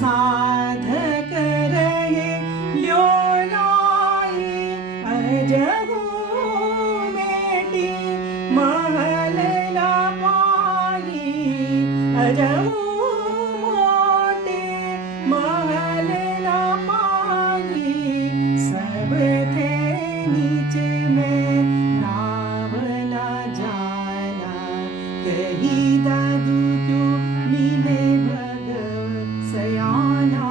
साधक रहे ल्यो लाई अजहू मेटी महल ला पाई अजहू मोटे महल ला पाई सब थे नीच में नावला जाना कही दादू क्यों मिले भगत सयाना